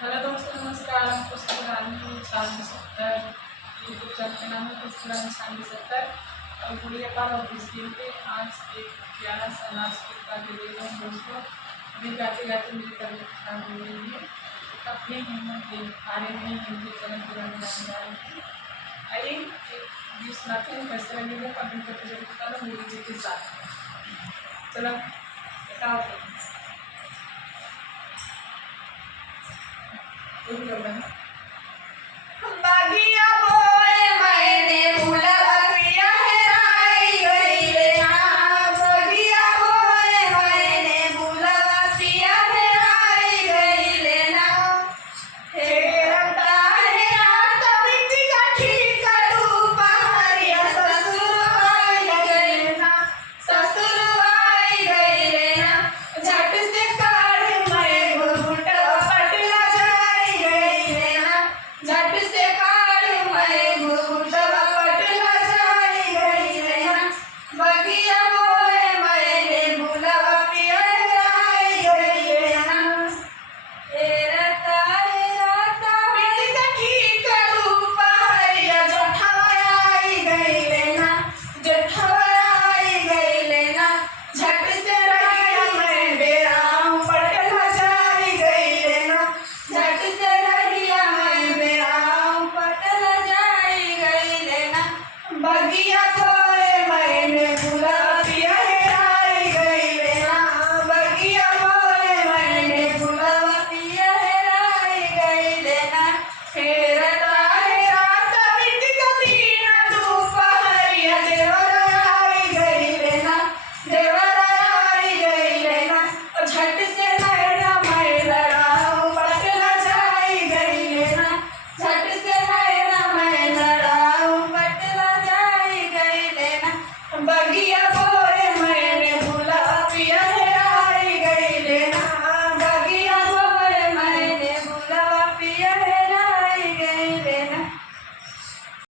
Hello दोस्तों, नमस्कार। हम पुस्तक रानी 470 यूट्यूब चैनल के नाम है पुस्तक रानी 470 और गुड़िया पाल और बिस्किट पे आज एक प्यारा सा नाच के दे रहे हैं दोस्तों। अभी गाते गाते मेरी तबीयत खराब हो रही है, अपनी हिम्मत के हारे नहीं हिंदी चैनल के गाने गाने जा रही थी। आइए एक गीत सुनाते हैं, कैसे लगेगा कमेंट करके जरूर बताना मेरी जी के साथ। चलो बताओ तो।